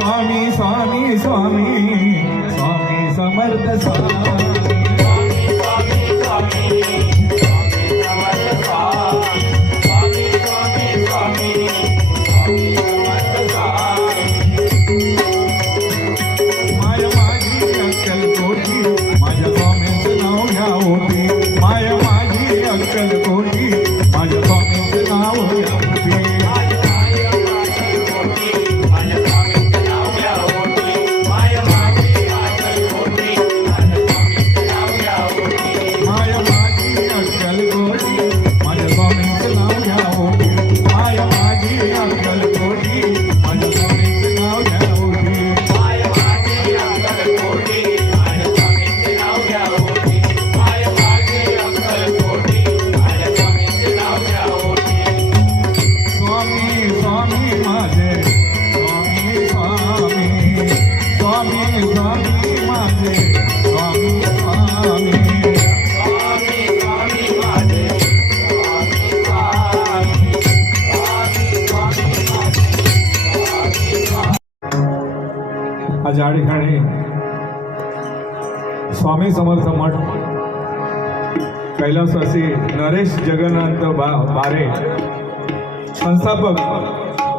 स्वामी स्वामी स्वामी स्वामी समर्थ स्वामी आज या ठिकाणी स्वामी समर्थ मठ कैलासवासी नरेश जगन्नाथ बारे संस्थापक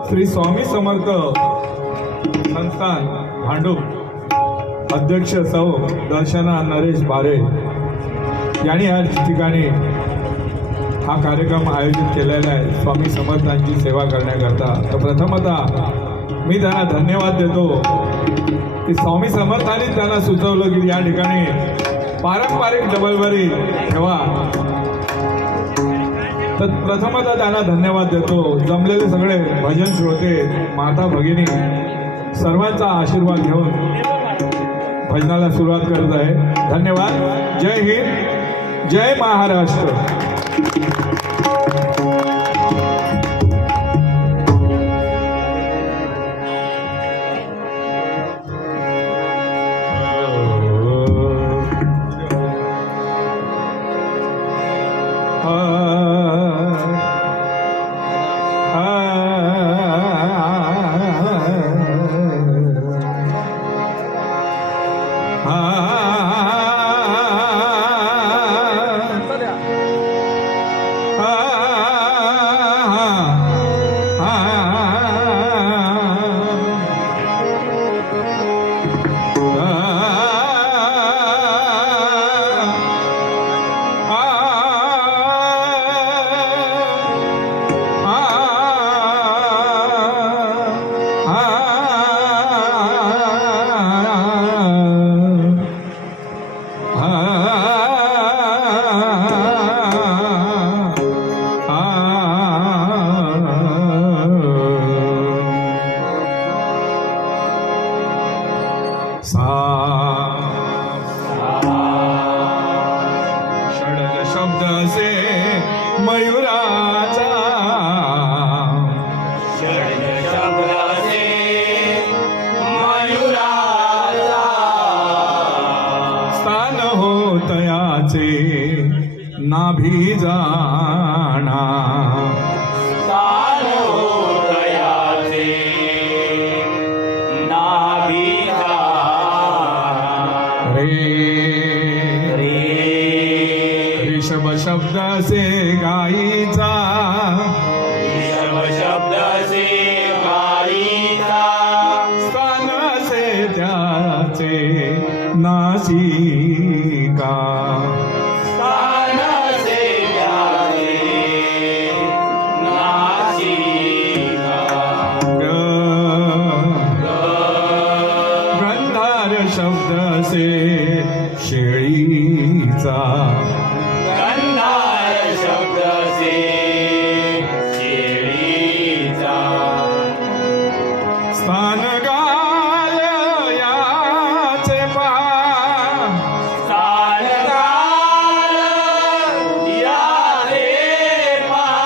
श्री स्वामी समर्थ संस्थान भांडूप अध्यक्ष सौ दर्शना नरेश बारे यांनी या ठिकाणी हा कार्यक्रम आयोजित केलेला आहे स्वामी समर्थांची सेवा करण्याकरता. तर प्रथमतः मी त्यांना धन्यवाद देतो की स्वामी समर्थांनी त्यांना सुचवलं की या ठिकाणी पारंपरिक डबलबरी ठेवा. तर प्रथमतः त्यांना धन्यवाद देतो. जमलेले सगळे भजन श्रोते माता भगिनी सर्वांचा आशीर्वाद घेऊन भजनाला सुरुवात करत आहे. धन्यवाद. जय हिंद, जय महाराष्ट्र. षडज शब्द से मयूराचा षडज शब्द से मयूराचा स्थान होतयाचे नाभी जाणा स्थान होतयाचे नाभी ऋषभ शब्द से गाईचा ऋषभ शब्द से गाईचा स्थान से त्याचे नासिका स्थान से त्याचे नासिका गंधार शब्द से शेळीचा गंधार शब्द से शेळीचा स्थान गाल याचे पहा स्थान गाल याचे पहा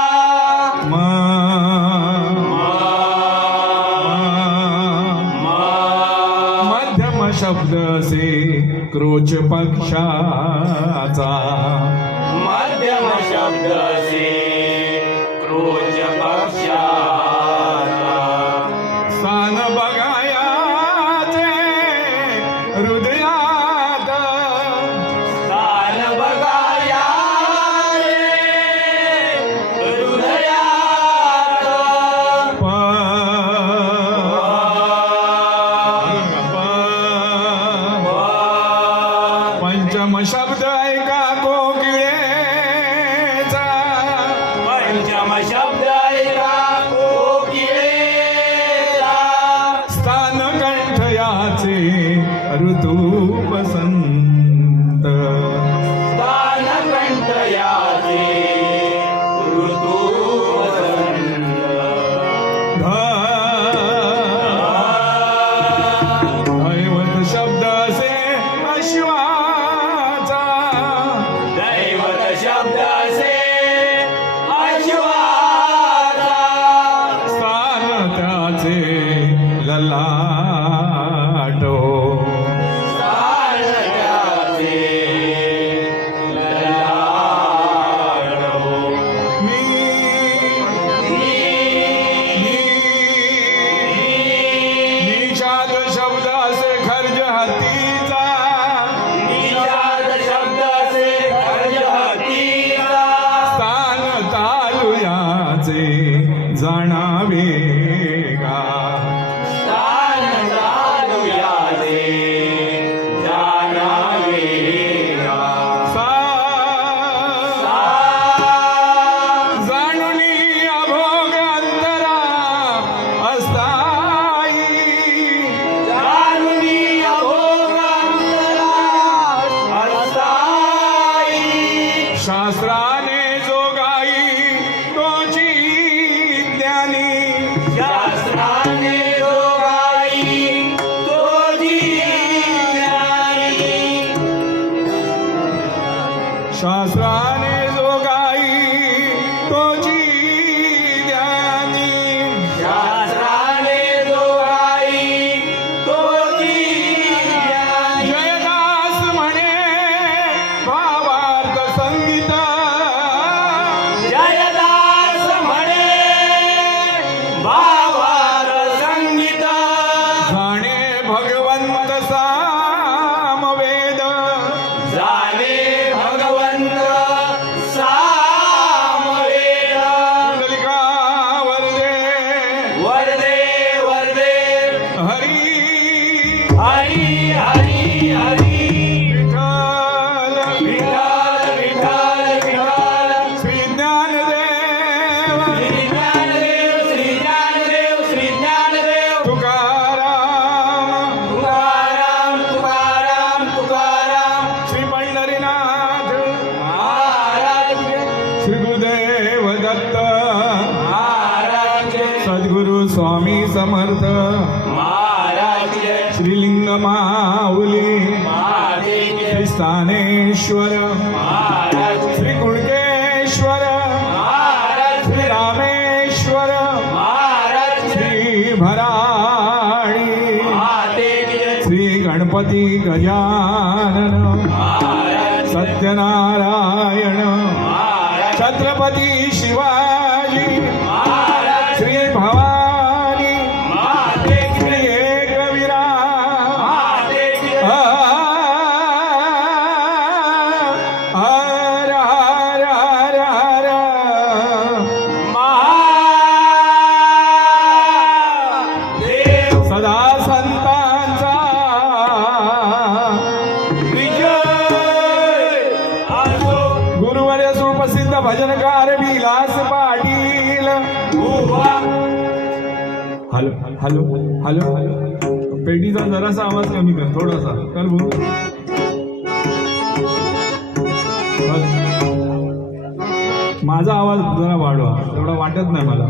मध्यम शब्द से क्रोच पक्षाचा मध्यम शब्द से क्रोच पक्षाचा स्थान बघाया ललाटो. सारंगाचे ललाटो. निषाद शब्द असे खर्ज हातीचा, निषाद शब्द असे खर्ज हातीचा. स्थान तालुयाचे जाणावे का. स्थान तालुयाचे जाणावे का. जाणुनी अभोग अंतरा अस्थायी, जाणुनी अभोग अंतरा अस्थायी. शास्त्राने जोगाई तोची ज्ञानी, शास्त्राने जोगाई तोची ज्ञानी. शास्त्राने जोगाई तोची ज्ञानी. शास्त्राने जोगाई तोची ज्ञानी. जयदास म्हणे भावार्थ संगीत, जयदास म्हणे भावार संगीत. जाणे भगवंत सामवेद, जाणे भगवंत सामवेद. कुंडलिका वरदे वरदे वरदे हरी हरी हरी हरी. विठ्ठल विठ्ठल विठ्ठल विठ्ठल. श्री ज्ञानदेव श्री ज्ञानदेव श्री ज्ञानदेव श्री ज्ञानदेव. तुकाराम तुकाराम तुकाराम तुकाराम. श्री पंढरीनाथ महाराज श्री गुरुदेव दत्त महाराज सद्गुरु स्वामी समर्थ महाराज श्रीलिंग माऊली महादेव श्री स्थानेश्वर महाराज श्री कुणकेश्वर महाराज श्री रामेश्वर महाराज श्री भराडी महादेव श्री गणपती गजानन महाराज सत्यनारायण महाराज छत्रपती शिवाजी महाराज श्री भवानी महादेव श्री एकवीरा महादेव हर हर हर हर महादेव. सदा संतांचा विजय असो. गुरुवर्य सुप्रसिद्ध भजनकार विलास पाटील. उभा हॅलो हॅलो हॅलो पेटीचा जरासा आवाज कमी कर, थोडासा कर भाऊ. माझा आवाज जरा वाढवा, एवढा वाटत नाही मला.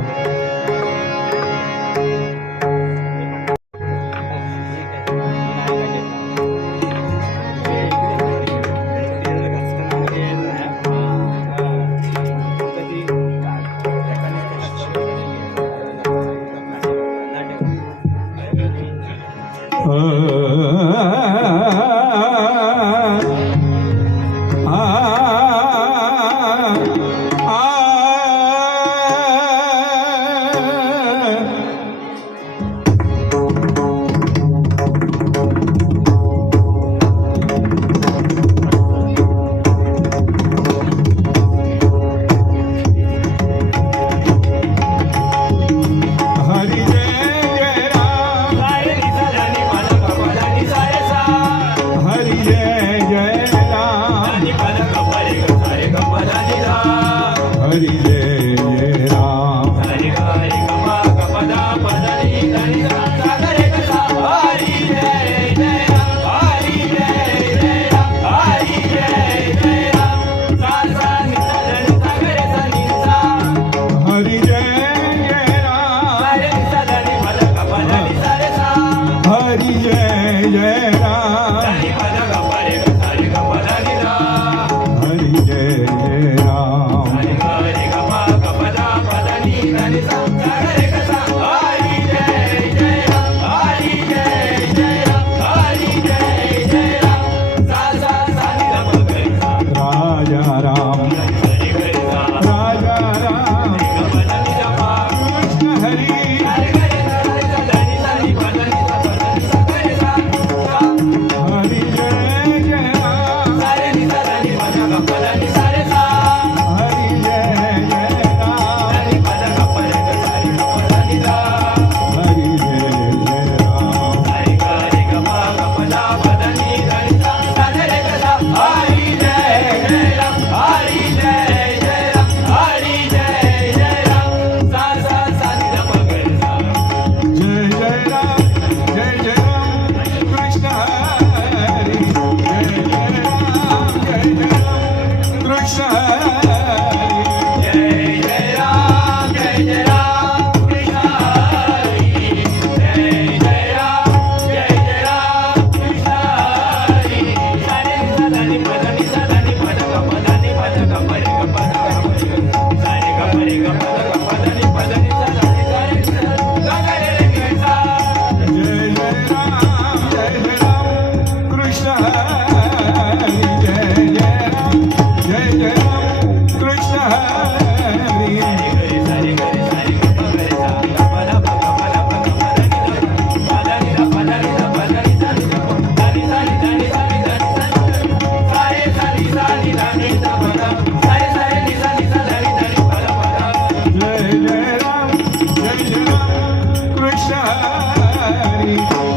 हरी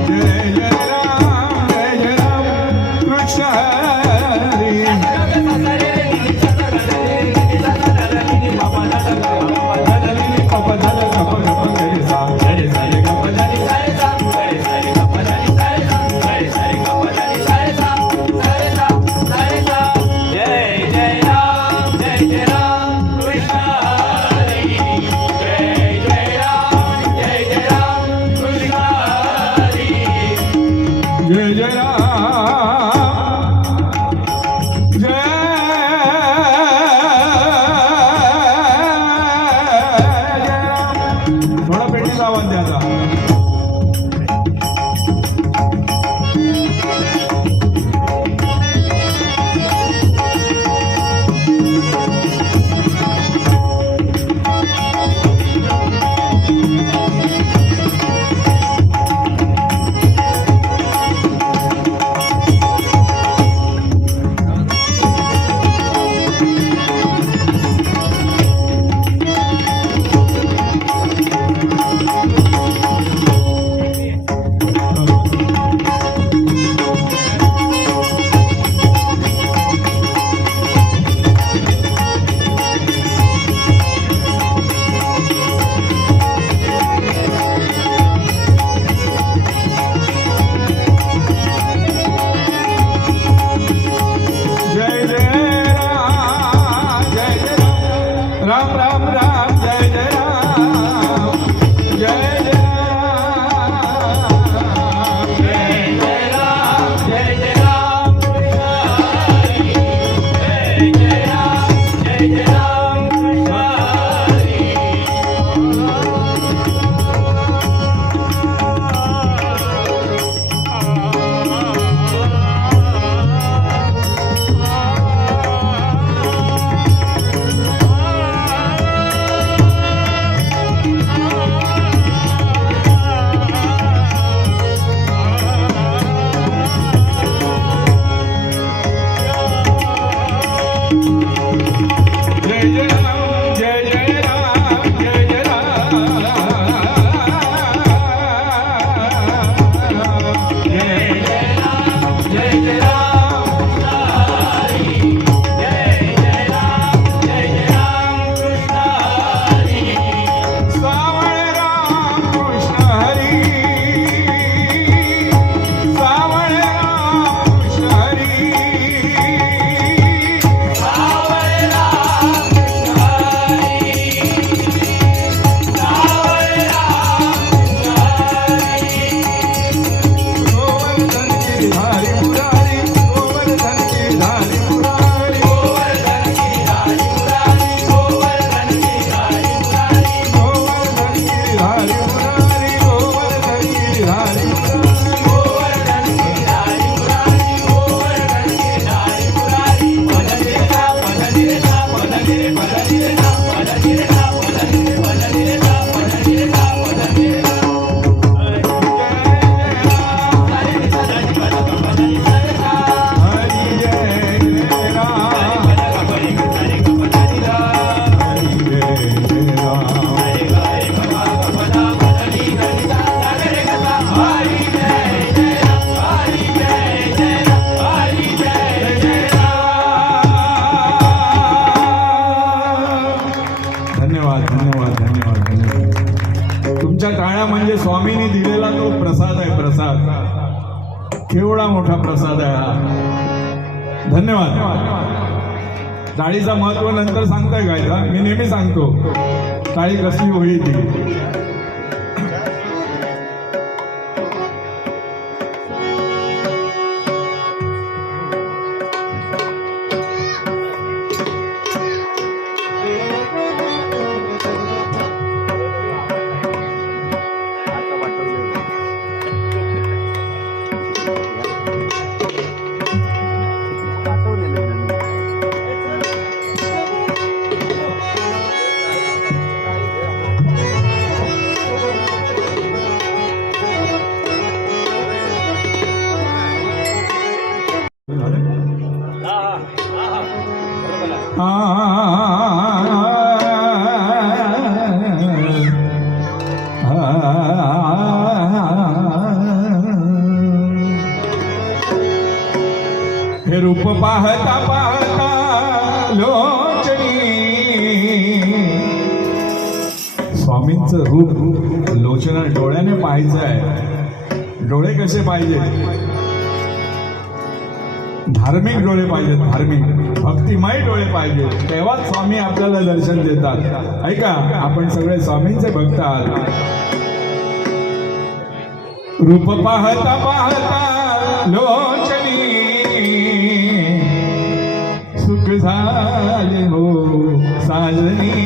जय जय राम कृष्ण हरी जय जय राम जय थोडा पेटीचा आवाज द्यायचा राम राम राम जय जय राम जय जय राम जय जय राम जय जय राम जय जय राम जय जय राम तुमच्या टाळ्या म्हणजे स्वामींनी दिलेला तो प्रसाद आहे. प्रसाद केवढा मोठा प्रसाद आहे हा. धन्यवाद. टाळीचं महत्व नंतर सांगताय काय का? मी नेहमी सांगतो टाळी कशी होईल ती. हे रूप पाहता पाहता लोचनी. स्वामींचं रूप लोचना डोळ्याने पाहायचं आहे. डोळे कसे पाहिजे? धार्मिक डोळे पाहिजेत, धार्मिक भक्तिमय डोळे पाहिजेत. तेव्हाच स्वामी आपल्याला दर्शन देतात. ऐका, आपण सगळे स्वामींचे भक्त आहात. रूप पाहता पाहता लोचनी सुख झाले हो साजनी.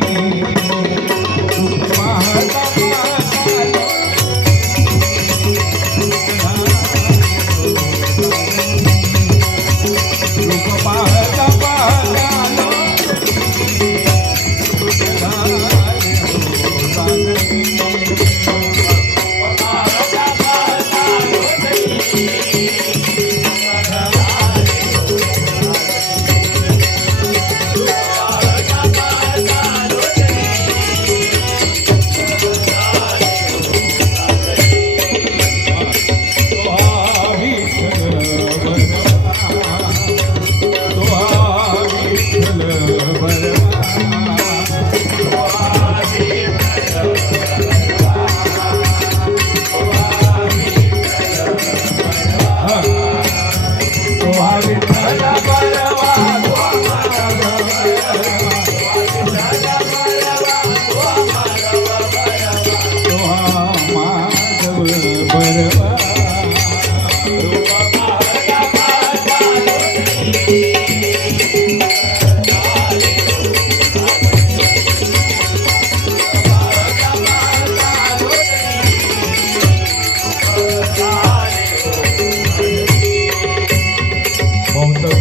रूप पाहता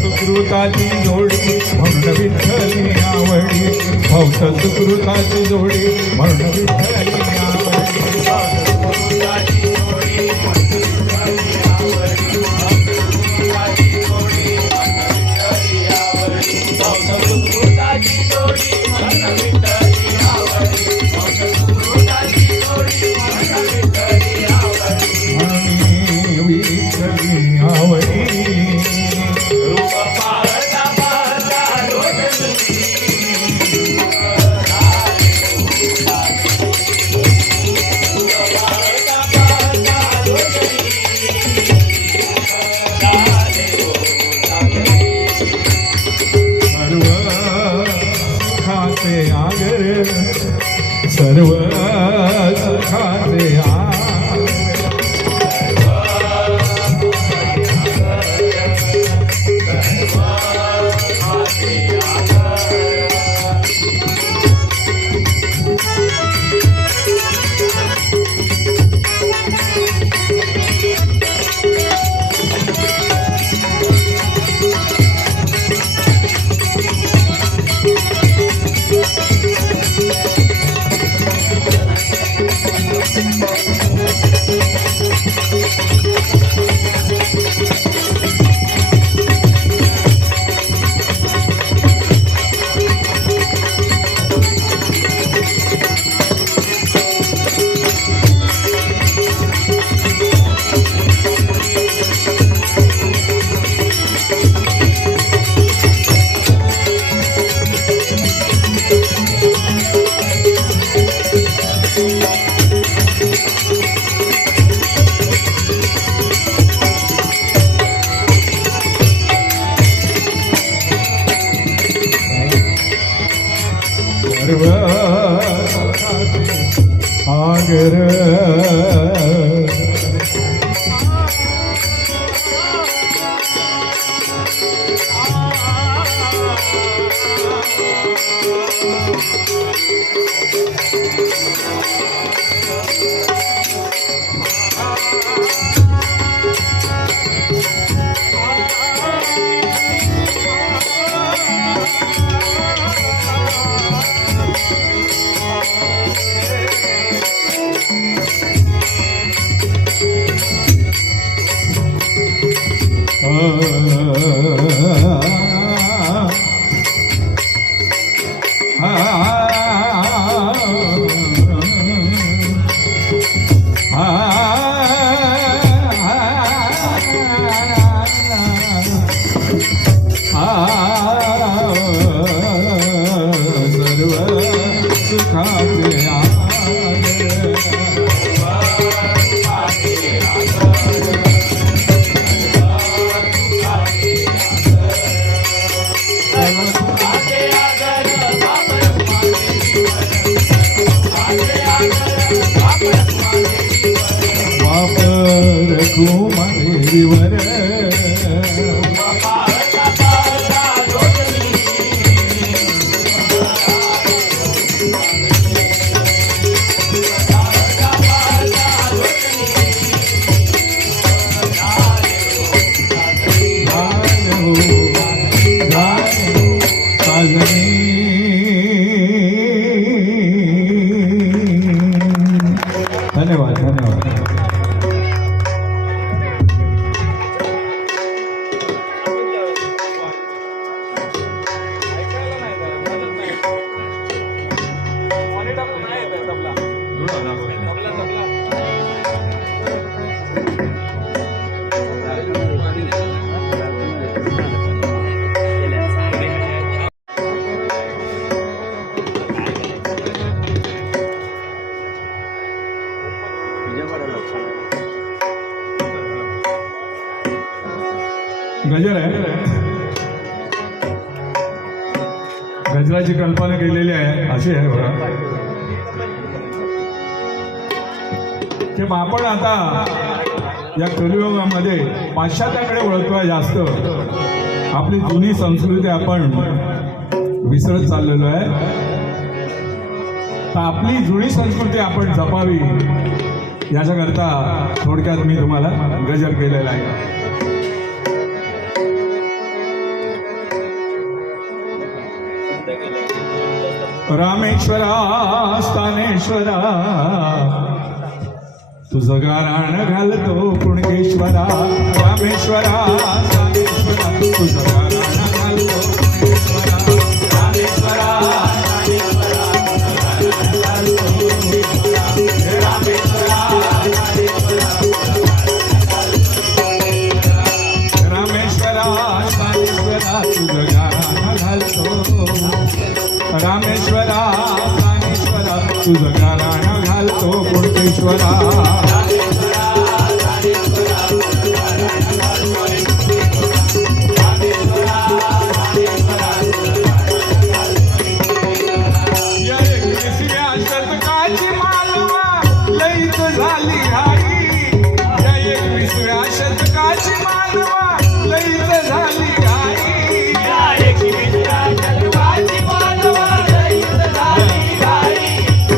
सुकृताची जोडी म्हणून विठ्ठली आवडी. भक्त सुकृताची जोडी म्हणून विठ्ठली सर्व सुखाचे सागर वापर कुमारीवर धन्यवाद धन्यवाद. गजर आहे. गजराची कल्पना केलेली आहे अशी आहे बघा की आपण आता या कलियुगामध्ये पाश्चात्याकडे वळतोय जास्त. आपली जुनी संस्कृती आपण विसरत चाललेलो आहे. तर आपली जुनी संस्कृती आपण जपावी याच्याकरता थोडक्यात मी तुम्हाला गजर केलेला आहे. रामेश्वरा स्थानेश्वरा तुझं गाराण घालतो पुणकेश्वरा. रामेश्वरा स्थानेश्वरा तुझं गाराण घालतो पुणकेश्वरा. रामेश्वरा रामेश्वरा स्थानेश्वरा तुझं गाराण घालतो. रामेश्वरा स्थानेश्वरा तुझं गाराण घालतो पुणकेश्वरा. या एकविसव्या शतकाची मालवा लईत झाली घाई. या एकविसव्या शतकाची मालवा लईत झाली घाई. या एकविसव्या शतकाची मालवा लईत झाली घाई.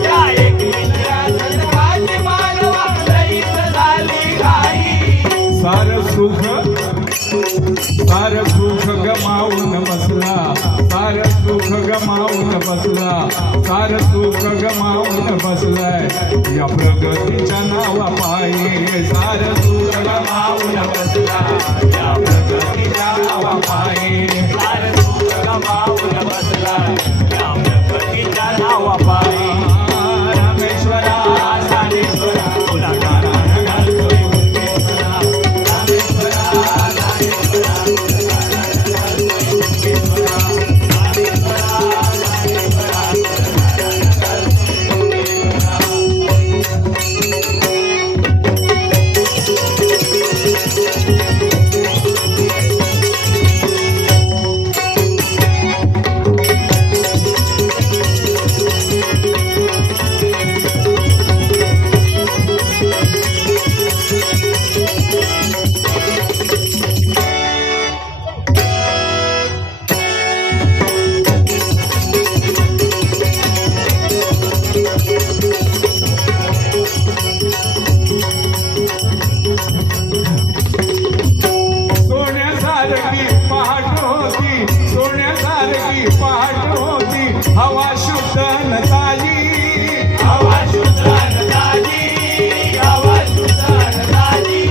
या एकविसव्या शतकाची मालवा लईत झाली घाई. सार सुख गमावून बसला. सार सुख गमावून बसला. सार सुख गमावून बसलाय या प्रगतीच्या नावा पायी. सार सुख गमावून बसला या प्रगतीच्या नावा पायी. सार सुख गमावून बसला या प्रगतीच्या नावापायी. रामेश्वरा स्थानेश्वरा तुला गाराण घालतोय पुणकेश्वरा. रामेश्वरा स्थानेश्वरा तुला गाराण घालतोय पुणकेश्वरा. रामेश्वरा स्थानेश्वरा तुला गाराण सोन्यासारखी पहाट होती. सोन्यासारखी पहाट होती. हवा शुद्ध न ताजी. हवा शुद्ध न ताजी. हवा शुद्ध न ताजी.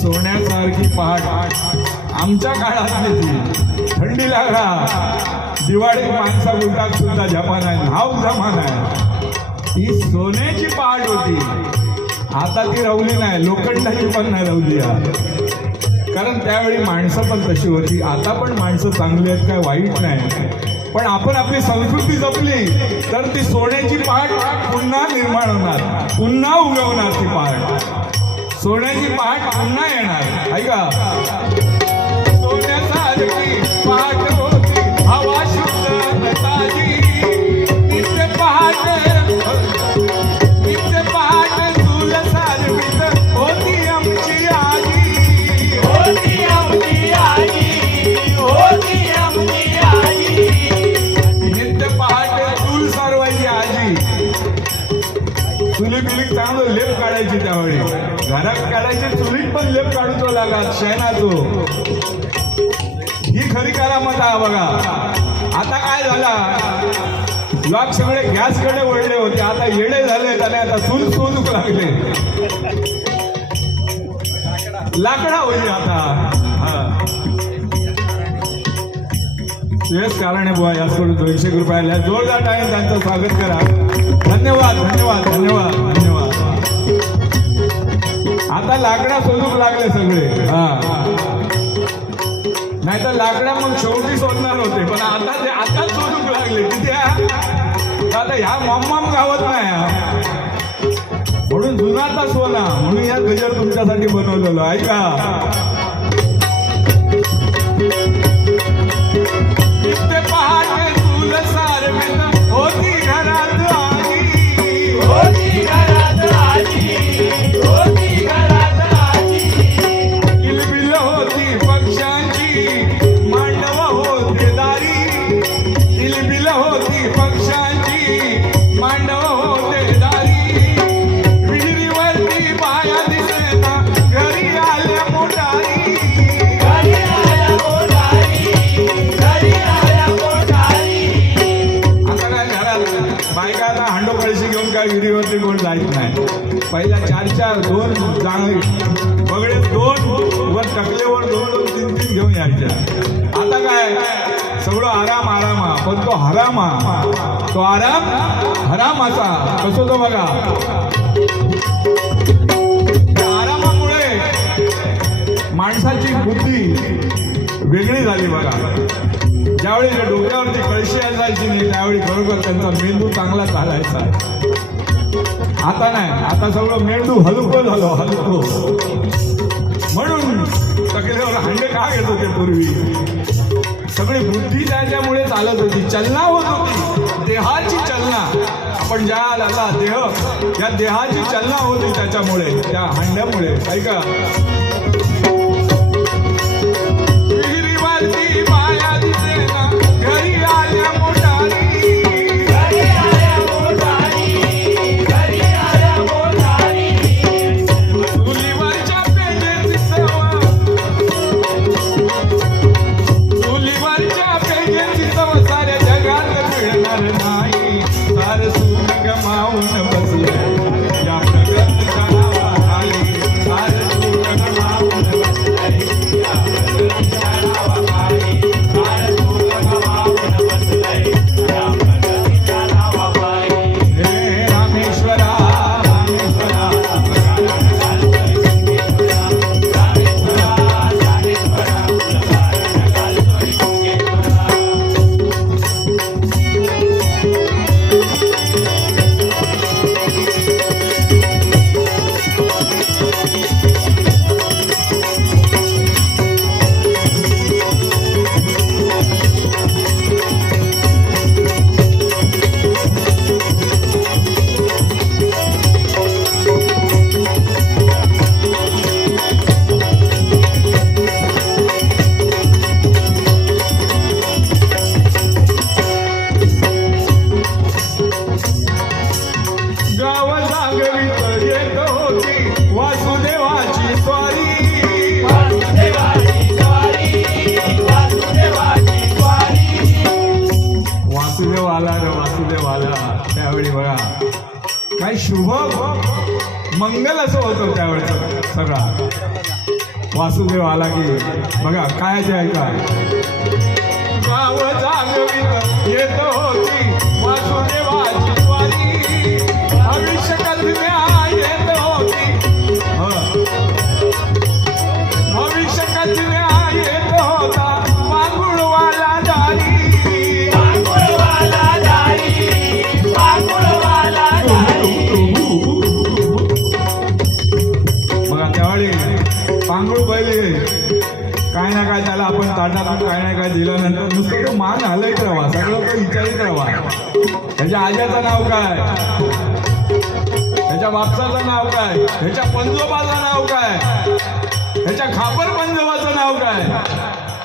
सोन्यासारखी पहाट आमच्या काळातली ती. थंडी लागा दिवाळी माणसा बोलतात सुद्धा जपान आहे. नाव जमान आहे. ती सोन्याची पहाट होती. आता ती रवली नाही. लोखंडाची पण नाही रवली आहे. कारण त्यावेळी माणसं पण तशी होती. आता पण माणसं चांगली आहेत काय वाईट नाही. पण आपण आपली संस्कृती जपली तर ती सोन्याची पहाट पुन्हा निर्माण होणार. पुन्हा उगवणार ती पहाट. सोन्याची पहाट पुन्हा येणार ऐका सोन्यासारखी पहाट होती हवा शुद्ध ताजी नित्य पहाट चूल सारवीत होती आमची आजी होती आमची आजी होती आमची आजी नित्य पहाटे चूल सारवायची आजी चुली बिलीक चांगलं लेप काढायची त्यावेळी घरात काढायची चुलीत पण लेप काढतो लागात शेणाचो ही खरी करामत आहे बघा आता काय झाला लोक सगळे गॅस कडे वळले होते आता येडे झाले त्याने आता चूल शोधूक लागले लाकडा होईल आता हा तेच कारण आहे बुवा याचकडून 200 रुपयाला जोरदार टाळ्याने त्यांचं स्वागत करा धन्यवाद धन्यवाद धन्यवाद धन्यवाद आता लाकडा शोधूक लागले सगळे हा नाही तर लाकडा मग शेवटी शोधणार होते पण आता ते आताच शोधूक लागले किती आता ह्या मॉम गावत नाही म्हणून जुनाचा सोना म्हणून या गजर तुमच्यासाठी बनवलेलो ऐका नित्य पहाटे चूल सारवीत होती घरात आजी होती घरात आजी होती घरात आजी किलबिल होती पक्ष्यांची मांडव होते दारी किलबिल होती पक्ष्यांची मांडव होते दारी विहिरीवरती बाया दिसेना घरी आल्या मोटारी घरी आल्या मोटारी घरी आल्या मोटारी आता काय घरात बायकांना हांडो कळशी घेऊन काय विहिरीवरती कोण जायच नाही पहिला 4 2 बगडे 2 वर टकलेवर 2 घेऊन यायच्या आता काय सगळं आराम पण तो हरामा तो आराम हरामाचा कसं तो बघा त्या आरामामुळे माणसाची बुद्धी वेगळी झाली बघा ज्यावेळी डोक्यावरती कळशी असायची नाही त्यावेळी बरोबर त्यांचा मेंदू चांगला चालायचा आता नाही आता सगळं मेंदू हलको झालो हलको म्हणून तकलेवर हांडे का घेत होते पूर्वी सगळी बुद्धी त्याच्यामुळे चालत होती चलना होत होती देहाची चलना आपण ज्या आला देह या देहाची चलना होती त्याच्यामुळे त्या हांड्यामुळे ऐका विहिरीवरती बाया दिसेना घरी आल्या मोटारी घरी आल्या मोटारी घरी आल्या मोटारी चुलीवरच्या पेजेची चव चुलीवरच्या पेजेची चव साऱ्या जगात मिळणार नाही सार सून गमावून बसले या प्रगत क्षणावाखाली सार सून गमावून बसले या प्रगत क्षणावाखाली सार सून गमावून बसले या प्रगतीच्या नावाखाली हे रामेश्वरा रामेश्वरा गाव जागवीत येत होती वासुदेवाची स्वारी वासुदेवाची स्वारी वासुदेवाची स्वारी वासुदेव आला रे वासुदेव आला त्यावेळी बघा काय शुभ मंगल असं होतं त्यावेळेचं सगळा वासुदेव आला की बघा काय ते ऐका गाव जागवीत येत होती वासुदेवाची स्वारी भविष्य कल्पना येत होती भविष्य कल्पना येत होता मांगुळवाला दारी मांगुळवाला दारी मांगुळवाला दारी मग गाडी पांगुळ बैल काय ना काय त्याला आपण ताटातून काय ना काय दिल्यानंतर नुसतं तो मान हलत राहा, सगळं तो विचारित राहा. त्याच्या आज्याचं नाव काय, त्याच्या बापसाचं नाव काय, त्याच्या पंजोबाचं नाव काय, त्याच्या खापर पंजोबाचं नाव काय,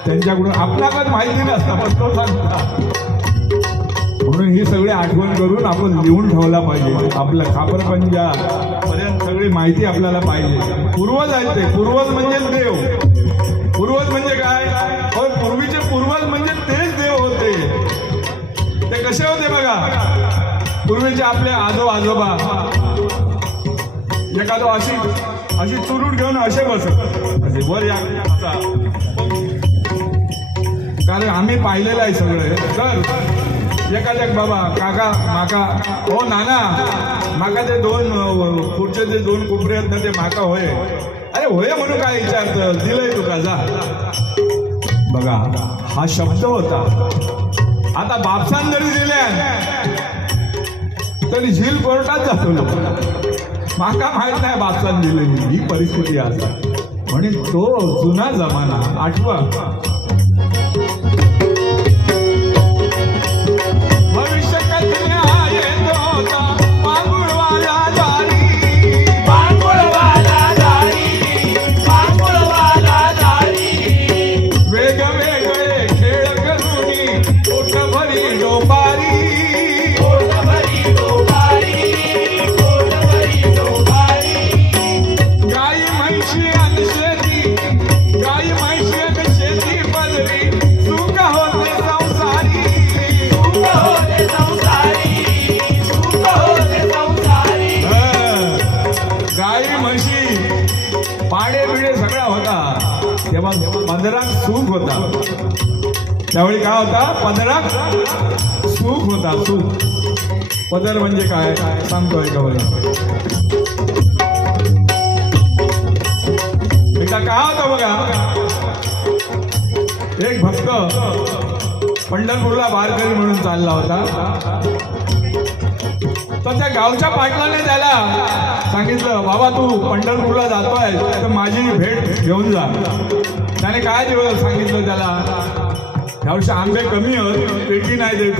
त्यांच्याकडून आपल्याकडे माहिती नसतं पण तो सांगता. म्हणून ही सगळी आठवण करून आपण लिहून ठेवला पाहिजे. आपल्या खापरपंजा पर्यंत सगळी माहिती आपल्याला पाहिजे. पूर्वज आहेत ते, पूर्वज म्हणजे देव. पूर्वज म्हणजे काय, पण पूर्वीचे पूर्वज म्हणजे तेच देव होते. ते कसे होते बघा, पूर्वीचे आपले आजोबा एखादं अशी चुरून घेऊन असे बसत असे वर या, कारण आम्ही पाहिलेलं आहे सगळं. तर एखाद्या बाबा काका माका हो नाना माका ते पुढचे जे 2 कोपरे आहेत ना ते माका होय, अरे होय म्हणून काय विचारतं, दिलंय तुका जा. बघा हा शब्द होता. आता बापसान जरी दिल्या तरी झील कोर्टात जातो लोक. माका माहित नाही बापसान दिलेली, ही परिस्थिती आहे. म्हणून तो जुना जमाना आठवा. भविष्य कन्या येतो होता पांगुळवाला दारी, पांगुळवाला दारी, पांगुळवाला दारी. वेगवेगळे खेळ करूनी पोट भरी डोबारी, पोट भरी डोबारी, पोट भरी डोबारी. गाई म्हैशी आणि शेती, गाई म्हैशी आणि शेती बदली सुख होते संसारी. सुख होते संसारी, सुख होते संसारी. गाई म्हशी पाडे बिडे सगळा होता, तेव्हा पदरात सुख होता. त्यावेळी काय होता, पदरात सुख होता. सुख पदर म्हणजे काय सांगतोय का बरं. एकदा काय होतं बघा, एक भक्त पंढरपूरला वारकरी म्हणून चालला होता. तर त्या गावच्या पाटलाने त्याला सांगितलं, बाबा तू पंढरपूरला जातोय तर माझी भेट घेऊन जा. त्याने काय सांगितलं त्याला, यावर्षी आंबे कमी आहेत, पेटी नाही देत,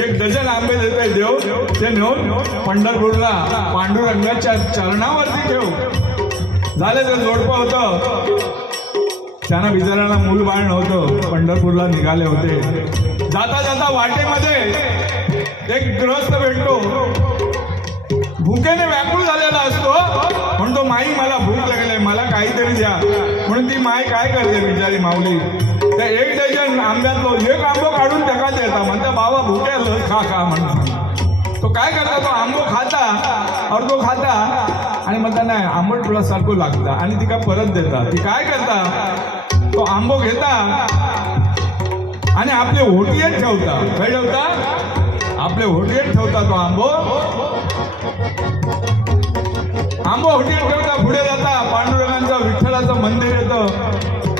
1 डझन आंबे देतोय देव, ते नेऊन पंढरपूरला पांडुरंगाच्या चरणावरती ठेव. झालं तर जोडपं होतं. त्यांना बिचाराला मूल बाळ नव्हतं, पंढरपूरला निघाले होते. जाता जाता वाटेमध्ये एक गृहस्थ भेटतो, भुकेने व्याकुळ झालेला असतो. म्हणतो माई मला भूक लागली, मला काहीतरी द्या. म्हणून ती माई काय करते बिचारी माऊली, त्या 1 डझन आंब्यातलो 1 आंबो काढून त्याका देता. म्हणता बाबा भुकेल खा खा म्हणतो. तो काय करता, तो आंबो खाता, अर्धो खाता आणि म्हणता नाही आंबट तुला सारखं लागता आणि ती का परत देता. ती काय करता, तो आंबो घेता आणि आपले होटीयेत ठेवता. काय ठेवता, आपले होटीयेत ठेवता. तो आंबो होटीयेत ठेवता. पुढे जाता, पांडुरंगाचं विठ्ठलाचं मंदिर येतं,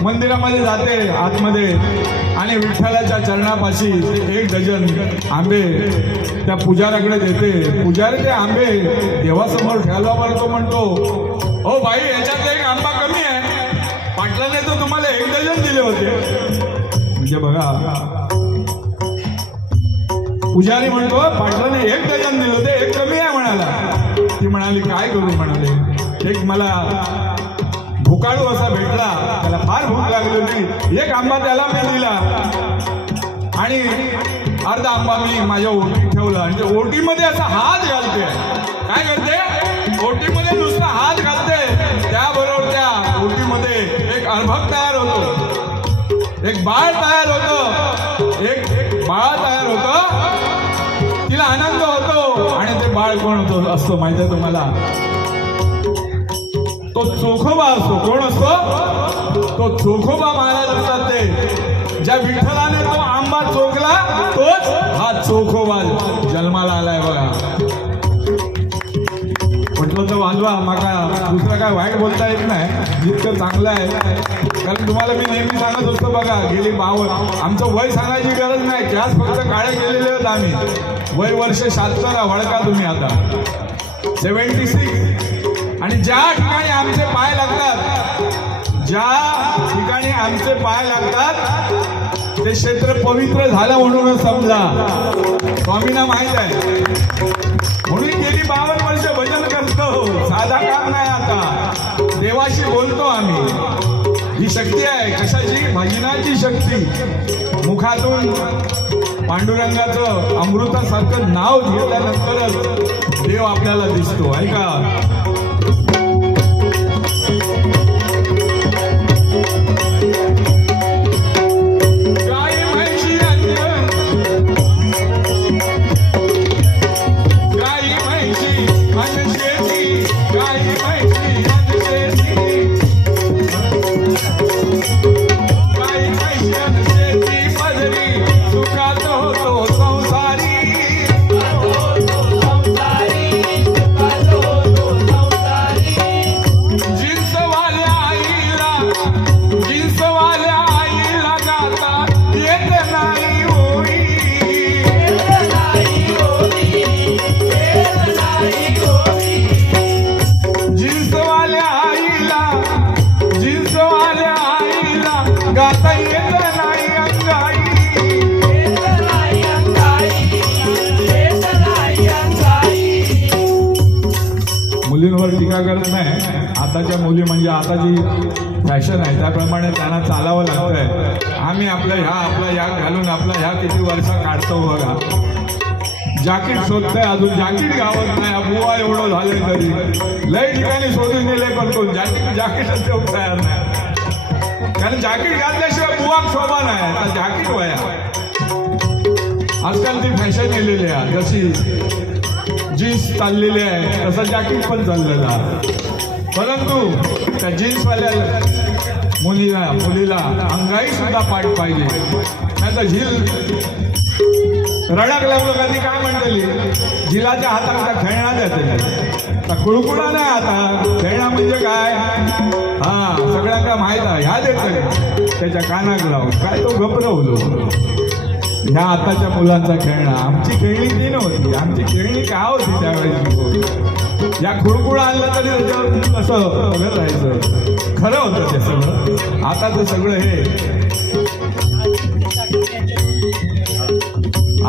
मंदिरामध्ये जाते आतमध्ये आणि विठ्ठलाच्या चरणापाशी 1 डझन आंबे त्या पुजाऱ्याकडे देते. पुजारी ते आंबे देवासमोर ठेवल्यावर तो म्हणतो, हो बाई याच्यात 1 आंबा कमी आहे, पाटलाने तर तुम्हाला 1 डझन दिले होते. म्हणजे बघा, पुजारी म्हणतो पाटलाने 1 डझन दिले होते, 1 कमी आहे म्हणाला. ती म्हणाली काय करू, म्हणाले एक मला भुकाळू असा भेटला, त्याला फार भूक लागली होती, 1 आंबा त्याला मी दिला आणि अर्धा आंबा मी माझ्या ओटीत ठेवला. आणि ते ओटीमध्ये असा हात घालते. काय करते, ओटीमध्ये नुसता हात घालते, त्याबरोबर त्या ओटीमध्ये एक अर्भक तयार होतो, एक बाळ तयार होतं, एक बाळ तयार होतं. तिला आनंद होतो. आणि ते बाळ कोण होतो असतो माहिती आहे तुम्हाला, तो चोखोबा असतो. कोण असतो, तो चोखोबा महाराज असतात. ते ज्या विठ्ठलाने तो आंबा चोखला तोच हा चोखोबा जन्माला आलाय बघा. म्हटलं तर वाजवा, माका दुसरं काय वाईट बोलता येत नाही, जितकं चांगलं आहे. कारण तुम्हाला मी नेहमी सांगत असतो बघा, गेली 52 आमचं वय सांगायची गरज नाही, त्याच फक्त काळे केलेले आहेत आम्ही. वय वर्ष 77 वळका तुम्ही आता 76. आणि ज्या ठिकाणी आमचे पाय लागतात ज्या ठिकाणी आमचे पाय लागतात ते क्षेत्र पवित्र झालं म्हणूनच समजा. स्वामींना माहित आहे म्हणून गेली 52 वर्ष भजन करतो. साधा काम नाही. आता देवाशी बोलतो आम्ही. ही शक्ती आहे. कशाची? भजनाची शक्ती. मुखातून पांडुरंगाचं अमृतासारखं नाव घेतल्यानंतरच देव आपल्याला दिसतो. ऐका, गाता येत नाही अंगाई. मुलींवर टीका करत नाही. आताच्या मुली म्हणजे आता जी फॅशन आहे त्याप्रमाणे त्यांना चालावं लागतंय. आम्ही आपला या घालून आपला ह्या किती वर्ष काढतो बघा. जॅकेट शोधतंय अजून जॅकेट गावत नाही. बुवा एवढं झालंय तरी लय ठिकाणी शोधून दिले पण तो जॅकेटच ठेवून तयार नाही. कारण जॅकेट घातल्याशिवाय बुवाक शोभा नाही. आता जॅकेट वया आजकाल ती फॅशन केलेली आहे. जशी जीन्स चाललेली आहे तसं जॅकेट पण चाललेलं आहे. परंतु त्या जीन्सवाल्या मुलीला अंगाई सुद्धा पाठ पाहिजे. नाही तर झील रडकल्या लोकांनी काय म्हणतेली, झिलाच्या हातात खेळणा द्यायचं. कुळकुळा नाही. आता खेळणा म्हणजे काय? हा सगळ्यांना माहित आहे. ह्या देत त्याच्या कानाक लावून काय तो घबरवलो. ह्या आताच्या मुलांचा खेळणा. आमची खेळणी ती नव्हती. आमची खेळणी काय होती त्यावेळेस? या खुळकुळा आणलं तरी त्याच्यावर असं बघत राहायचं. खरं होतं ते सगळं. आता तर सगळं हे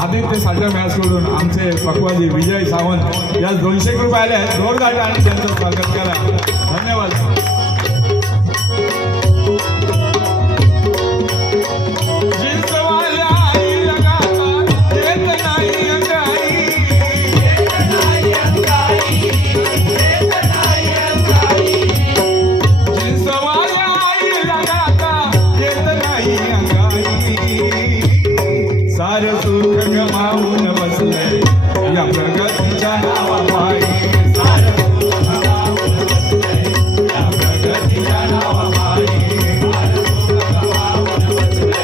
आदित्य साठा मॅच सोडून आमचे पक्वाजी विजय सावंत या 200 रुपये आले आहेत. जोरदार आणि त्यांचं स्वागत करा. धन्यवाद. सार सुख गमावून बसले या प्रगतीच्या नावापायी. सार सुख गमावून बसले या प्रगतीच्या नावापायी. सार सुख गमावून बसले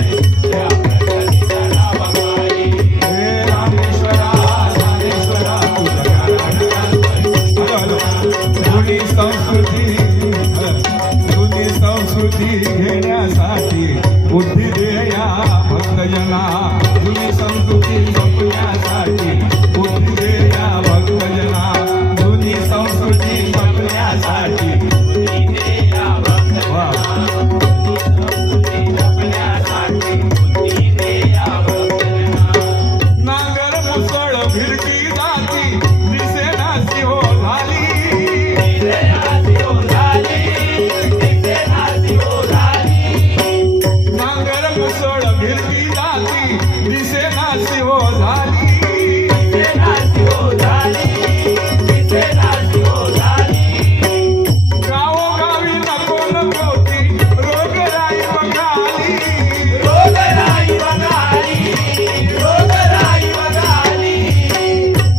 या प्रगतीच्या नावापायी. हे रामेश्वरा रामेश्वरा तुझ्या जुनी संस्कृती घेण्यासाठी बुद्धी दे या भक्तजना. जुनी संस्कृती जपण्यासाठी बुद्धी दे या भक्तजना. जुनी संस्कृती जपण्यासाठी बुद्धी दे या भक्तजना. बुद्धी दे या भक्तजना. नांगर मुसळ भिरकी जाती दिसेनासी हो झाली. दिसेनासी हो झाली. दिसेनासी हो झाली. नांगर मुसळ भिरकी जाती दिसेनासी हो झाली. दिसेनासी हो झाली. दिसेनासी हो झाली. गावोगावी नको नको ती रोगराई बघाली. रोगराई बघाली. रोगराई बघाली.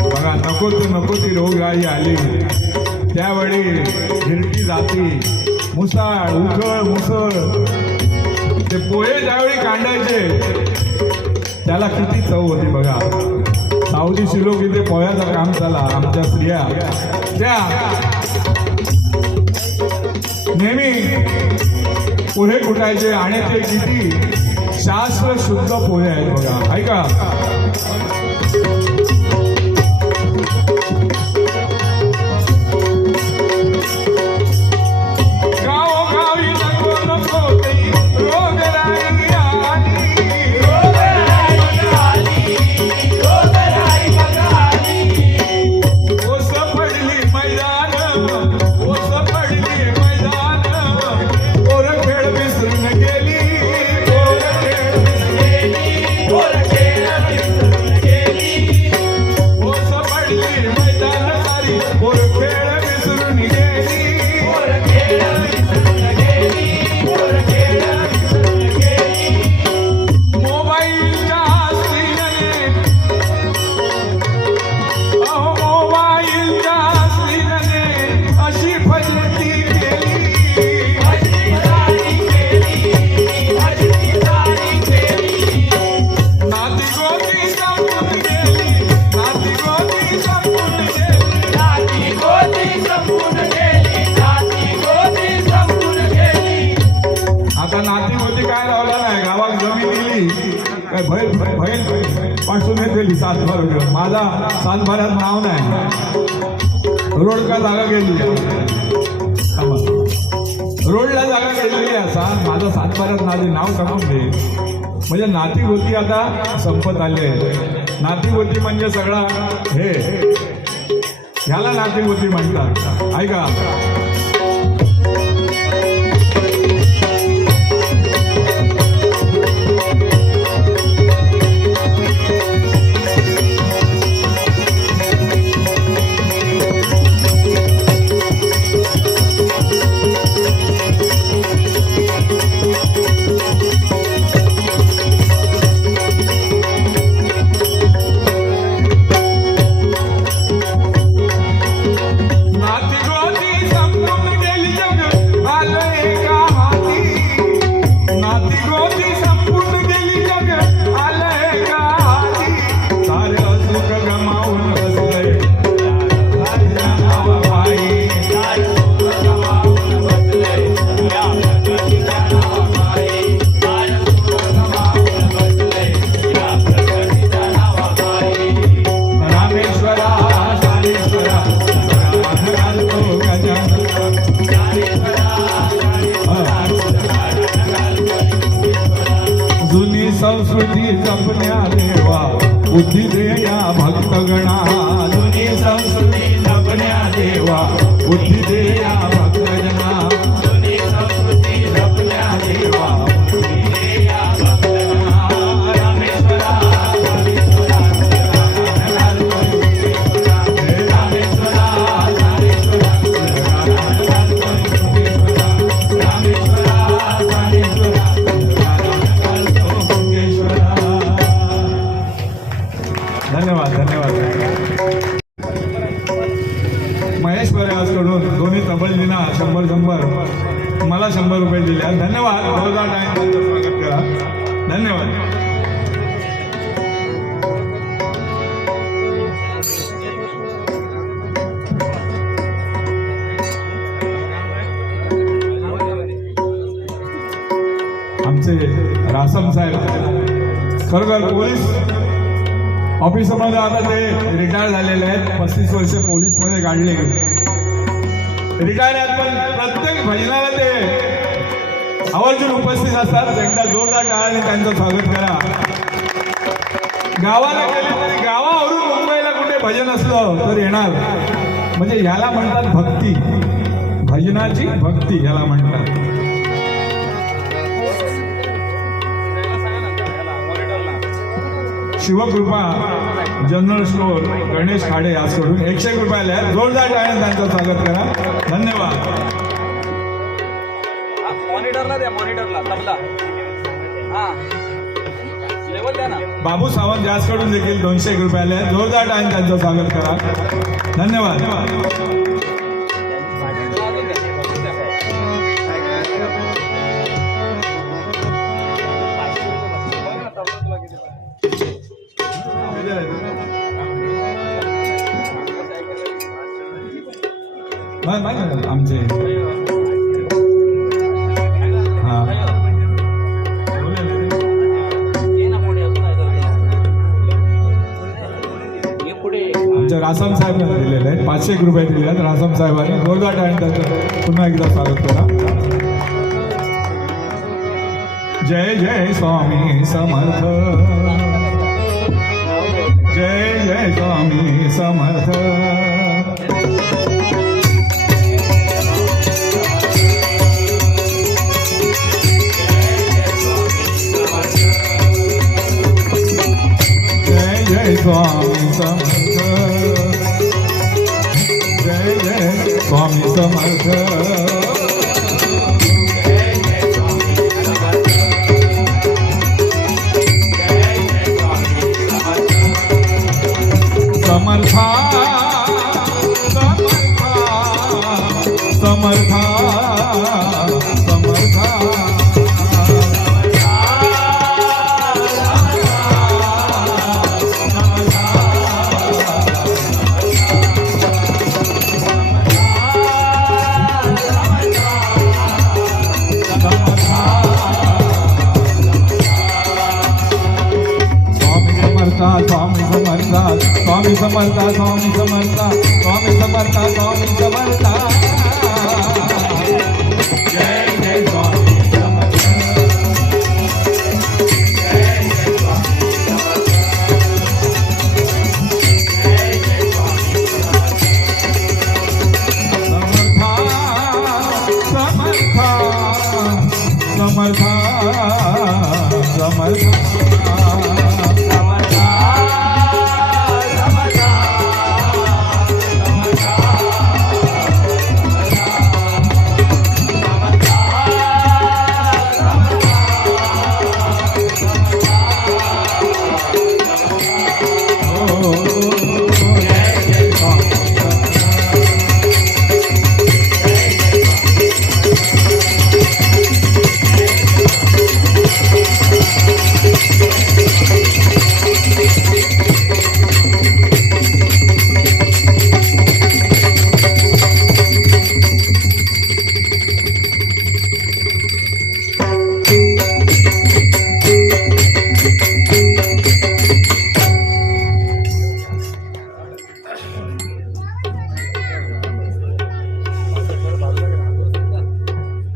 बघा नको ती रोगराई आली. त्यावेळी भिरकी जाती मुसाळ उखळ मुसळ ते पोहे ज्यावेळी कांडायचे त्याला किती चव होती बघा. सावली शिलोक इथे पोह्याचं काम झाला. आमच्या स्त्रिया त्या नेहमी पोहे कुटायचे आणि ते किती शास्त्र शुद्ध पोहे आहेत बघा. ऐका, गावोगावी नको त्या नाती होती काय लावला नाही, गावात जमीन दिली काय बैल पासून दिली सातबार. माझा सातबाऱ्यात नाव नाही, रोड का जागा गेली, रोडला जागा गेलेली असा माझा सातबाऱ्यात माझे नाव काढून दे. म्हणजे नाती होती आता संपत आले. नाती होती म्हणजे सगळा हे ह्याला नाती होती म्हणतात. ऐका, जुनी संस्कृती जपण्या देवा बुद्धी दे या भक्तगणा. जुनी संस्कृती जपण्या देवा बुद्धी दे या भक्तगणा. जुनी संस्कृती जपण्या देवा बुद्धी दे या भक्तगणा. रामेश्वरा रामेश्वरा धन्यवाद धन्यवाद. महेश बऱ्याजकडून दोन्ही तबलजींना 100 मला 100 रुपये दिले. धन्यवाद. जोरदार टाइम स्वागत करा. धन्यवाद. आमचे रासम साहेब खरोखर पोलीस ऑफिसमध्ये आता ते रिटायर झालेले आहेत. 35 वर्ष पोलीसमध्ये काढले, रिटायर आहेत, पण प्रत्येक भजनाला ते आवर्जून उपस्थित असतात. एकदा जोरदार टाळ्याने त्यांचं स्वागत करा. गावाला गेले तरी गावावरून मुंबईला कुठे भजन असलं तर येणार. म्हणजे ह्याला म्हणतात भक्ती, भजनाची भक्ती ह्याला म्हणतात. शिवकृपा जनरल स्टोअर गणेश खाडे याकडून 101 रुपयाला आहे. जोरदार टाळ्याने त्यांचं स्वागत करा. धन्यवाद. मॉनिटरला द्या, मॉनिटरला तबला. हां लेवल द्या ना. बाबू सावंत याकडून देखील 201 रुपयाला आहे. जोरदार टाळ्याने त्यांचं स्वागत करा. धन्यवाद. आमचे हा आमच्या रासम साहेबांना दिलेले आहेत. 501 रुपये दिले आहेत रासम साहेबांनी. जोरदार टाळ्याने पुन्हा एकदा स्वागत करा. जय जय स्वामी समर्थ. जय जय स्वामी समर्थ. जय स्वामी समर्थ. जय जय स्वामी समर्थ. समर्था समर्था समर्था समर्था. समर्था समर्थ स्वामी समर्थ स्वामी समर्थ स्वामी समर्थ जय जय स्वामी समर्थ समर्थ समर्थ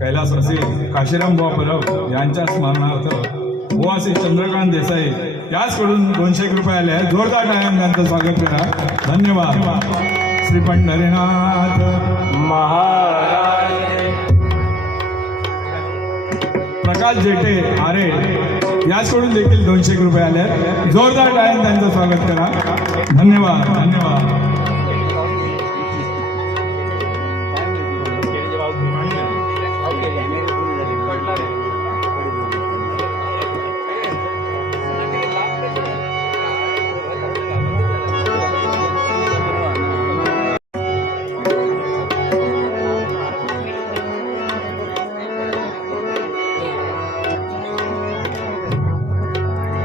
कैलास असे काशीराम बुवा परब यांच्या स्मरणार्थ बुवासी चंद्रकांत देसाई याचकडून 200 रुपये आले आहेत. जोरदार टाळ्यांनी त्यांचं स्वागत करा. धन्यवाद. श्री पंढरीनाथ महाराज प्रकाश जेठे आरे याचकडून देखील 200 रुपये आले आहेत. जोरदार टाळ्यांनी त्यांचं स्वागत करा. धन्यवाद. धन्यवाद.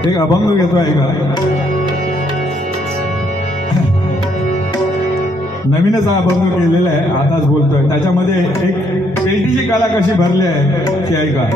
एक अभंग घेतोय का? नवीनच हा अभंग केलेला आहे. आताच बोलतोय. त्याच्यामध्ये एक पेटीची कला कशी भरली आहे ती ऐका.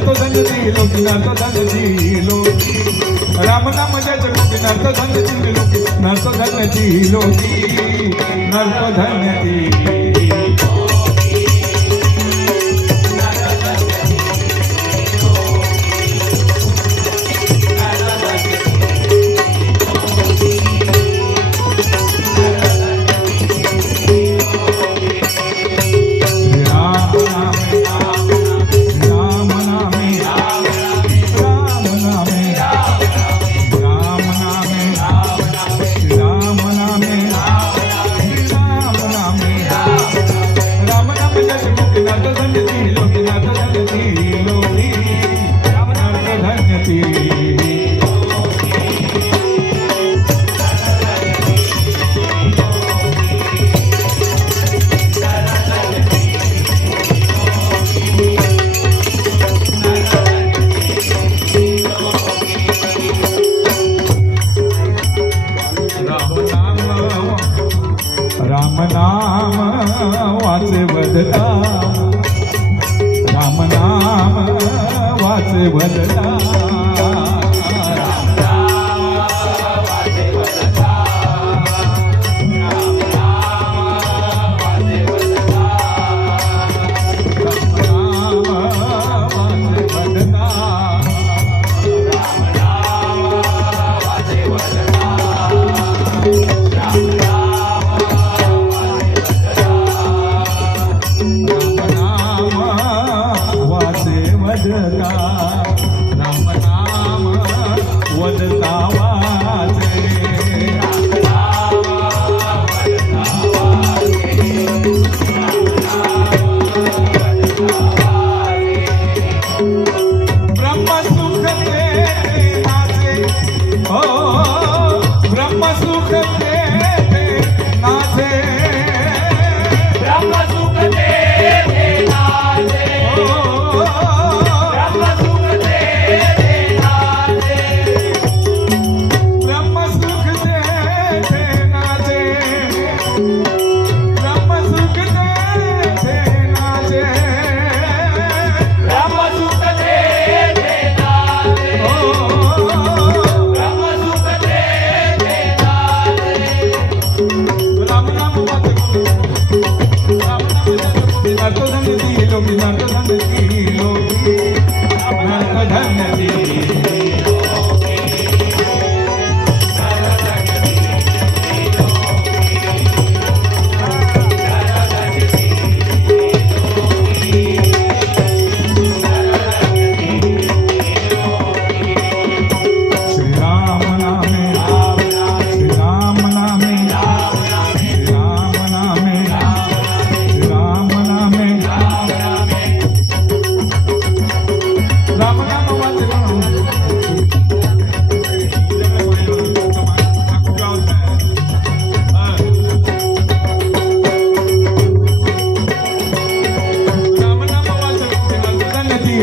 नर्तो धन्यती लोकी नर्तो धन्यती लोकी राम नाम जय लोकी नर्तो धन्यती लोकी नर्तो धन्यती लोकी नर्तो धन्यती राम नाम वाचे वदता राम नाम वाचे वदता राम नाम वदता वाचे ब्रह्म सुख देते नाचे हो ब्रह्म सुख देते नाचे ब्रह्म सुख देते नाचे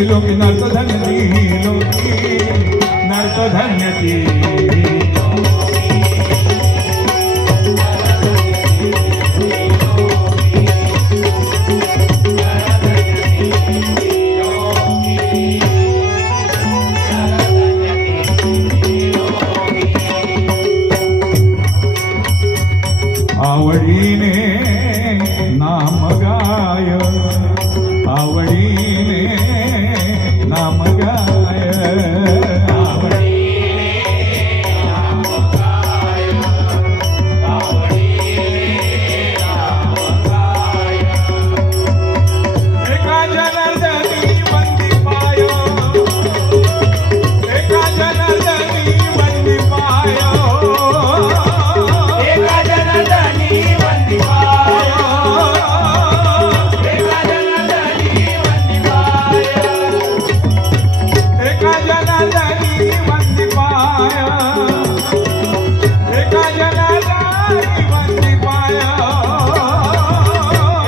लोकी नर्तो धन्यती लोकी नर्तो धन्यती आवडीने नाम गाय आवडीने नाम गाय एका जनार्दनी वंदी पायो एका जनार्दनी वंदी पायो एका जनार्दनी वंदी पायो एका जनार्दनी वंदी पायो एका जनार्दनी वंदी पायो एका जनार्दनी वंदी पायो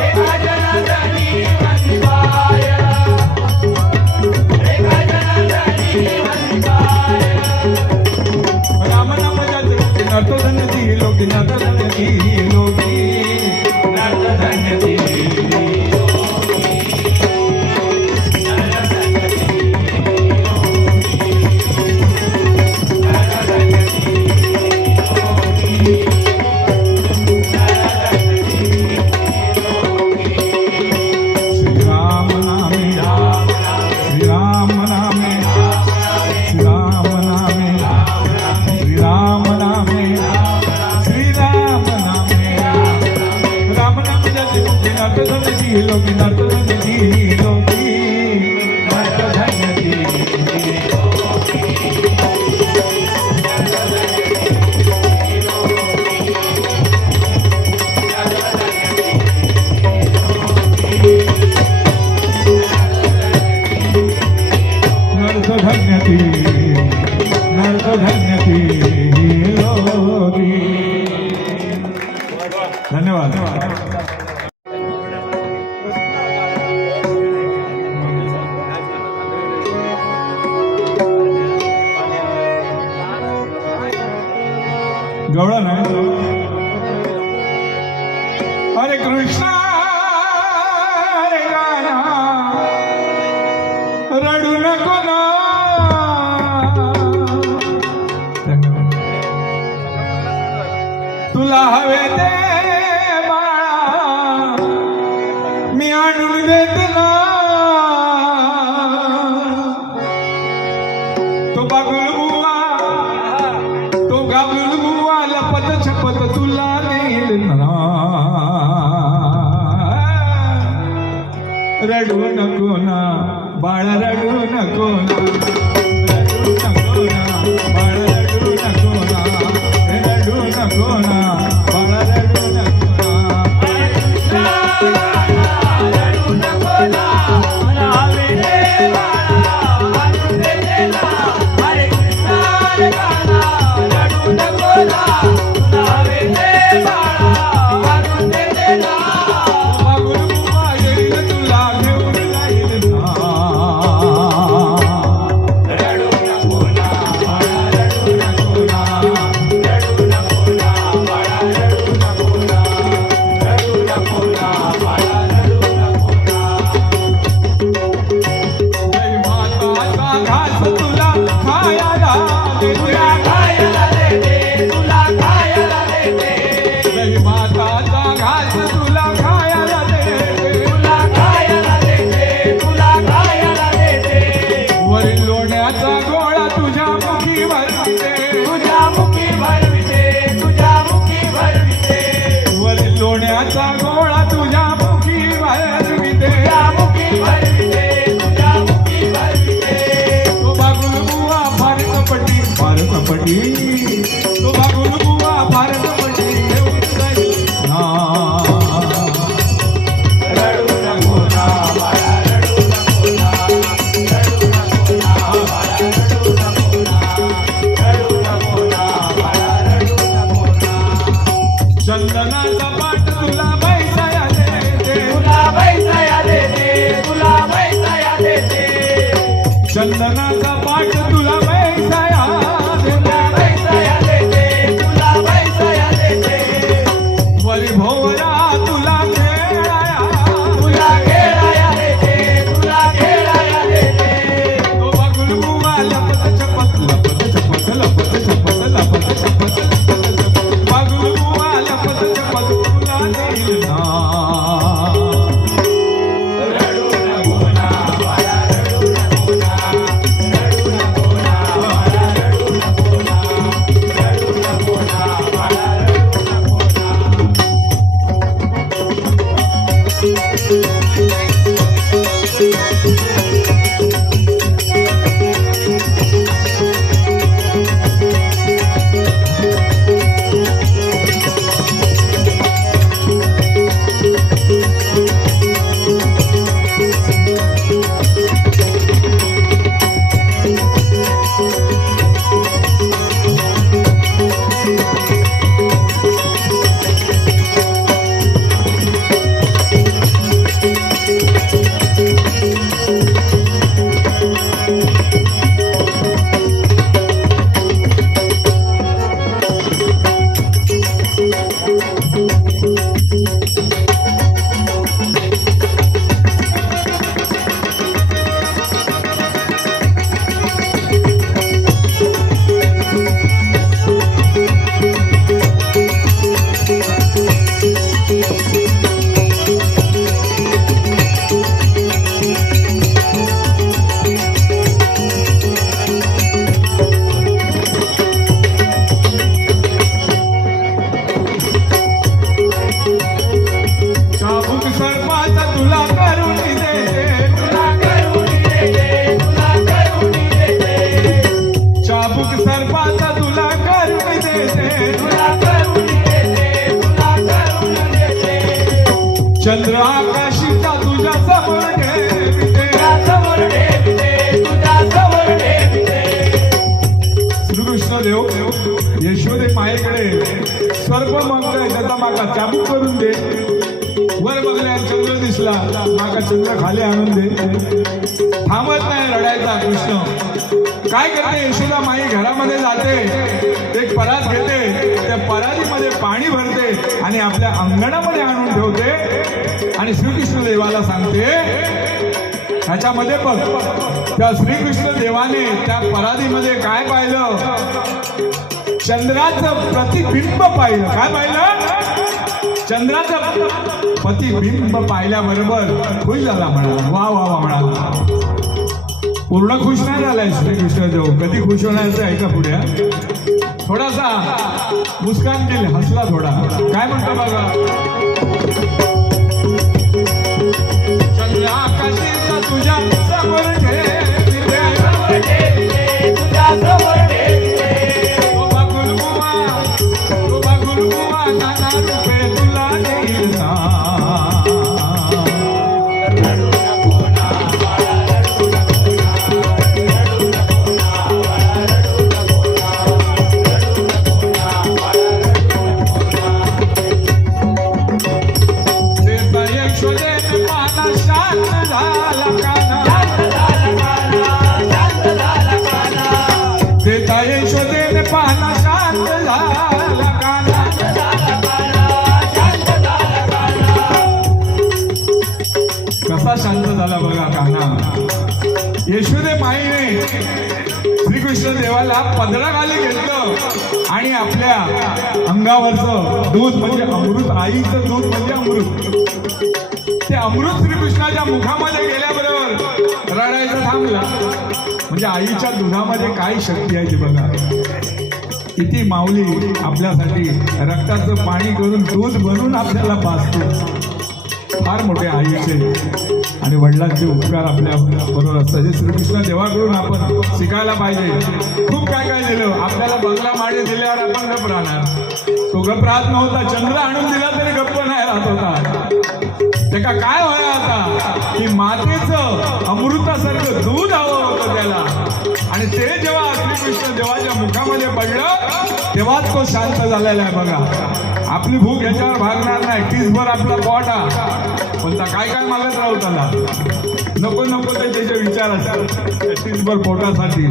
एका जनार्दनी वंदी पायो एका जनार्दनी वंदी पायो राम नाम जप नर्तो धन्यती लोकी नर्तो धन्यती लोकी नर्तो धन्यती नर्तधन्य ती लोकी. धन्यवाद. गवळण आहे. हरे कृष्णा हरे रामा रडू नको ना. तुला हवे ते बाळा मी आणून देत ना. तो बागुल बुवा तो गाबुल बुवा लपत छपत तुला नेल ना. रडू नको ना बाळा रडू नको ना. रडू नको ना बाळा रडू नको ना. रडू नको ना बाळा रडू नको ना. रडू नको ना रावे रे बाळा आणून दे ना. हरे कृष्णा रे बाळा रडू नको ना रावे रे बाळा आणून दे ना. बागुल बुवा येईल तुला घेऊन जाईल ना. रडू नको ना बाळा रडू नको ना. रडू नको ना बाळा रडू नको ना. रडू नको ना बाळा रडू नको ना. जय माताचा घास तुला खायला तुला देते. खायला देते तुला खायला देते. जय माताचा घास तुला खायला देते. तुला खायला देते तुला खायला देते. वरील लोण्याचा गोळा तुझ्या मुखी भरते. तुझ्या मुखी भरविते तुझ्या मुखी भरविते. वरील लोण्याचा गोळा तुझ्या मुखी भरविते. तुझ्या मुखी भरविते तुझ्या मुखी भरविते. तो बागुल बुवा फार कपटी फार कपटी. तो बागुल बुवा फार कपटी घेऊन जाईल ना. रडू नको ना बाळा रडू नको ना. रडू नको ना बाळा रडू नको ना. रडू नको ना बाळा रडू नको ना. चंदनाचा पाट तुला बैसाया देते. तुला बैसाया देते तुला बैसाया देते. चंदनाचा पाट तुला बैसाया देते. तुला बैसाया देव यशोदे मायेकडे सर्प मागतोय, त्याचा माका चाबूक करून दे. वर बघल्या चंद्र दिसला, माका चंद्र खाली आणून दे. थांबत नाही रडायचा कृष्ण. काय करते यशोदा माई, घरामध्ये जाते, एक परात घेते, त्या परातीमध्ये पाणी भरते आणि आपल्या अंगणामध्ये आणून ठेवते आणि श्रीकृष्ण देवाला सांगते. ह्याच्यामध्ये बघ, त्या श्रीकृष्ण देवाने त्या परातीमध्ये काय पाहिलं? चंद्राचं प्रतिबिंब पाहिलं. काय पाहिलं? चंद्राचं प्रतिबिंब पाहिल्याबरोबर खुश झाला म्हणाला. वा वा वा म्हणाला. पूर्ण खुश नाही झालाय श्रीकृष्ण देव. कधी खुश होण्याचं आहे का पुढे? थोडासा मुस्कान केले, हसला थोडा. काय म्हणतो बघा? चंद्र आकाशीचा तुझ्या समोर ठेविले, तुझ्या समोर ठेविले. शोभा गुलगुमा नाना रूपे तुला देईल ना. रडू नको ना बाळा, रडू नको ना, रडू नको ना बाळा, रडू नको ना, रडू नको ना बाळा, रडू नको ना. देता यशोदेने पाना शांत झाला काना. शांत झाला काना, शांत झाला काना. देता यशोदेने पाना शांत झाला काना. शांत झाला काना, शांत झाला काना. कसा शांत झाला बघा काना. यशोदे माईने श्रीकृष्ण देवाला पदराखाली घेतलं आणि आपल्या अंगावरचं दूध म्हणजे अमृत, आईचं दूध म्हणजे अमृत, ते अमृत श्रीकृष्णाच्या मुखामध्ये गेल्याबरोबर रडायचं थांबला. म्हणजे आईच्या दुधामध्ये काय शक्ती आहे ते बघा. किती माऊली आपल्यासाठी रक्ताचं पाणी करून दूध बनवून आपल्याला पाजते. फार मोठे आईचे आणि वडिलांचे उपकार आपल्या बरोबर असतात, जे श्रीकृष्ण देवाकडून आपण शिकायला पाहिजे. खूप काय काय दिलं आपल्याला. बंगला माडी दिल्यावर आपण गप्प राहणार. तो गप्प राहत नव्हता. चंद्र आणून दिला तरी गप्प नाही राहत होता. ते का काय होय आता की मातेचं अमृतासारखं दूध हवं होतं त्याला. आणि ते जेव्हा श्रीकृष्ण देवाच्या मुखामध्ये पडलं तेव्हाच तो शांत झालेला आहे बघा. आपली भूक याच्यावर भागणार नाही. टीसभर आपला पोटा, पण त्या काय काय मागत राहू त्याला. नको नको ते त्याचे विचार असतात टीसभर पोटासाठी.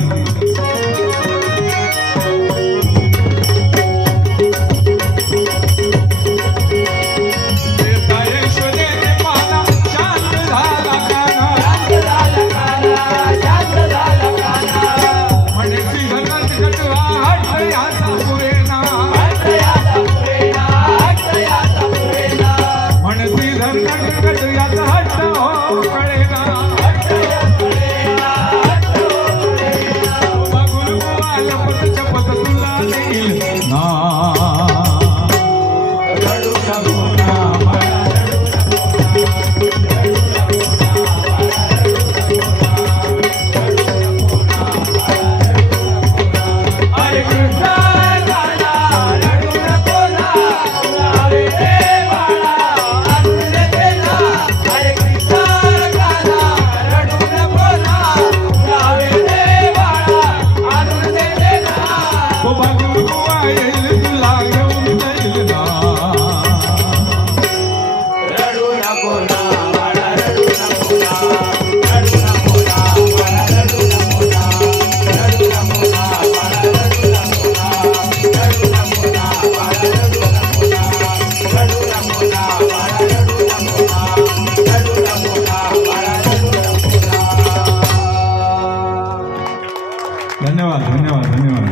धन्यवाद धन्यवाद धन्यवाद.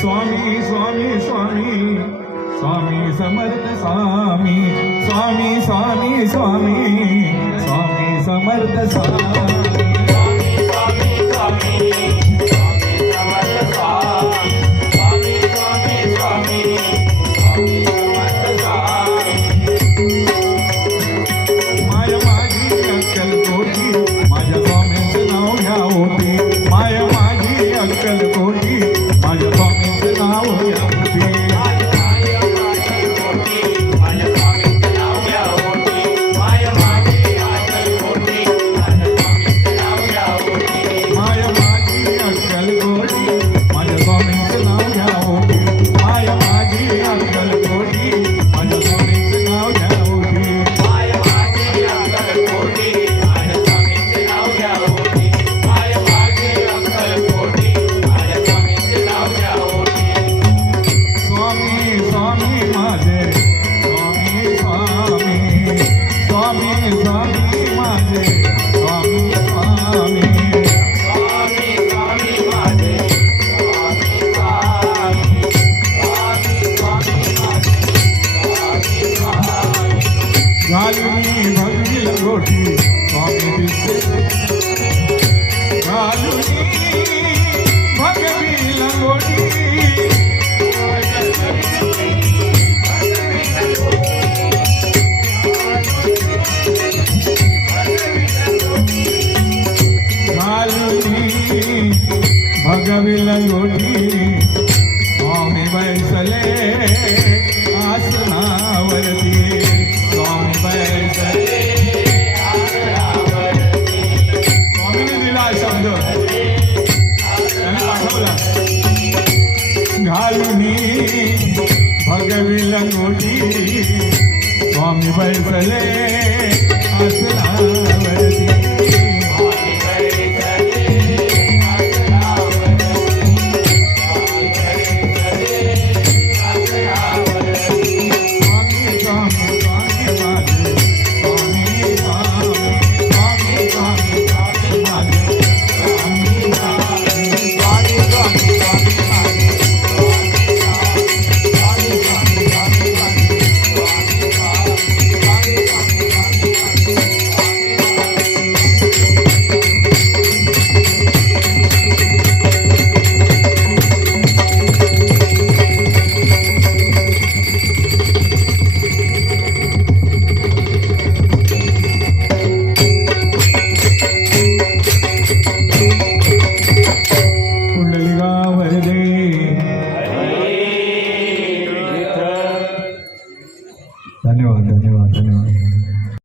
स्वामी स्वामी स्वामी स्वामी समर्थ स्वामी स्वामी स्वामी स्वामी स्वामी समर्थ स्वामी. माया माझी अक्कलकोटी माझ्या स्वामींचं नाव घ्या होती. माया माझी अक्कलकोटी भगवी लंगोटी स्वामी बैसले आसनावरती स्वामी बैसले स्वामीने दिला शब्द त्याने पाठवला घालुनी भगवी लंगोटी स्वामी बैसले